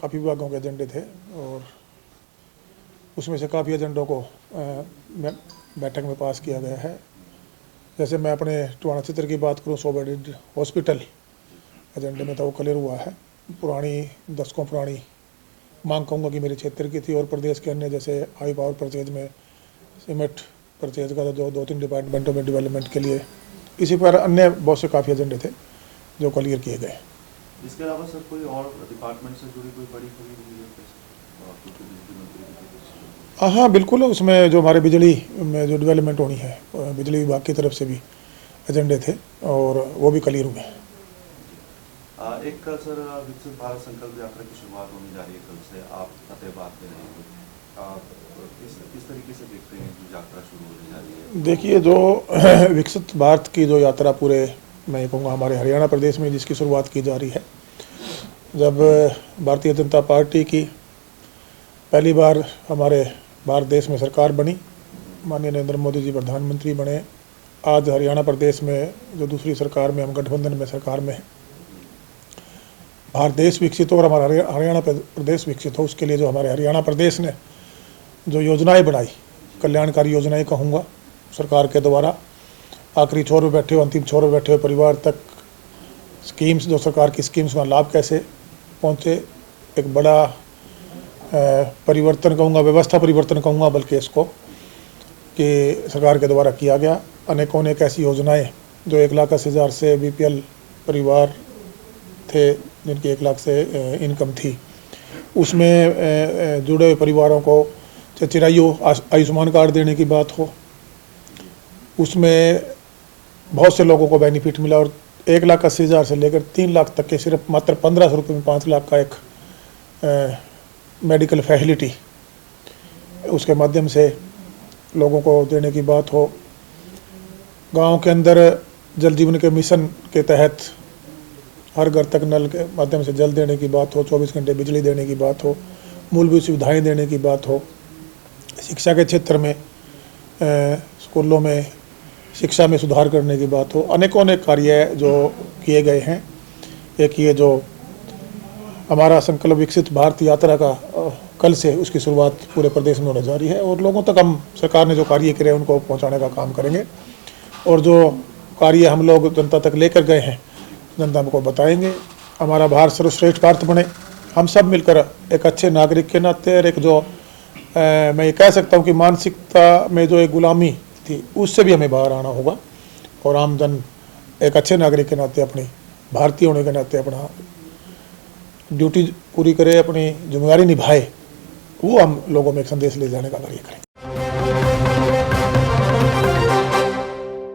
काफ़ी विभागों के एजेंडे थे और उसमें से काफ़ी एजेंडों को बैठक में पास किया गया है। जैसे मैं अपने टोहाना क्षेत्र की बात करूँ, 100 बेडेड हॉस्पिटल एजेंडे में था, वो क्लियर हुआ है। पुरानी दशकों पुरानी मांग कहूँगा कि मेरे क्षेत्र की थी और प्रदेश के अन्य जैसे हाई पावर परचेज में सीमेंट परचेज का जो 2-3 डिपार्टमेंटों में डेवलपमेंट के लिए, इसी पर अन्य बहुत से काफ़ी एजेंडे थे जो क्लियर किए गए। इसके अलावा सर कोई और डिपार्टमेंट से जुड़ी कोई बड़ी खबरी हुई है? हाँ बिल्कुल, उसमें जो हमारे बिजली में जो डेवलपमेंट होनी है, बिजली विभाग की तरफ से भी एजेंडे थे और वो भी क्लियर हुए। एक कल सर विकसित भारत संकल्प यात्रा की शुरुआत होने जा रही है, कल से आप फतेहाबाद में रहेंगे। आप किस तरीके से देखते हैं जो यात्रा शुरू होने जा रही है? देखिए, जो विकसित भारत की जो यात्रा पूरे मैं कहूँगा हमारे हरियाणा प्रदेश में जिसकी शुरुआत की जा रही है, जब भारतीय जनता पार्टी की पहली बार हमारे भारत देश में सरकार बनी, माननीय नरेंद्र मोदी जी प्रधानमंत्री बने, आज हरियाणा प्रदेश में जो दूसरी सरकार में हम गठबंधन में सरकार में हैं, भारत देश विकसित हो और हमारा हरियाणा प्रदेश विकसित हो, उसके लिए जो हमारे हरियाणा प्रदेश ने जो योजनाएं बनाई, कल्याणकारी योजनाएं कहूँगा सरकार के द्वारा, आखिरी छोर पे बैठे हो, अंतिम छोर पे बैठे हुए परिवार तक स्कीम्स, जो सरकार की स्कीम्स का लाभ कैसे पहुँचे, एक बड़ा परिवर्तन कहूँगा, व्यवस्था परिवर्तन कहूँगा बल्कि इसको, कि सरकार के द्वारा किया गया। अनेकों एक ऐसी योजनाएं जो 1,80,000 से BPL परिवार थे जिनकी 1 लाख से इनकम थी, उसमें जुड़े हुए परिवारों को चिरायु आयुष्मान कार्ड देने की बात हो, उसमें बहुत से लोगों को बेनिफिट मिला और 1,80,000 से लेकर 3 लाख तक के सिर्फ मात्र 1500 रुपये में 5 लाख का एक मेडिकल फैसिलिटी उसके माध्यम से लोगों को देने की बात हो। गांव के अंदर जल जीवन के मिशन के तहत हर घर तक नल के माध्यम से जल देने की बात हो, 24 घंटे बिजली देने की बात हो, मूलभूत सुविधाएं देने की बात हो, शिक्षा के क्षेत्र में स्कूलों में शिक्षा में सुधार करने की बात हो, अनेकों अनेक कार्य जो किए गए हैं। एक ये जो हमारा संकल्प विकसित भारत यात्रा का कल से उसकी शुरुआत पूरे प्रदेश में होने जा रही है और लोगों तक हम सरकार ने जो कार्य करे उनको पहुंचाने का काम करेंगे और जो कार्य हम लोग जनता तक लेकर गए हैं जनता को बताएंगे। हमारा भारत सर्वश्रेष्ठ भारत बने, हम सब मिलकर एक अच्छे नागरिक के नाते और एक जो मैं ये कह सकता हूँ कि मानसिकता में जो एक गुलामी थी उससे भी हमें बाहर आना होगा और आमजन एक अच्छे नागरिक के नाते अपनी भारतीय होने के नाते अपना ड्यूटी पूरी करे, अपनी जिम्मेदारी निभाए, वो हम लोगों में एक संदेश ले जाने का कार्य करें।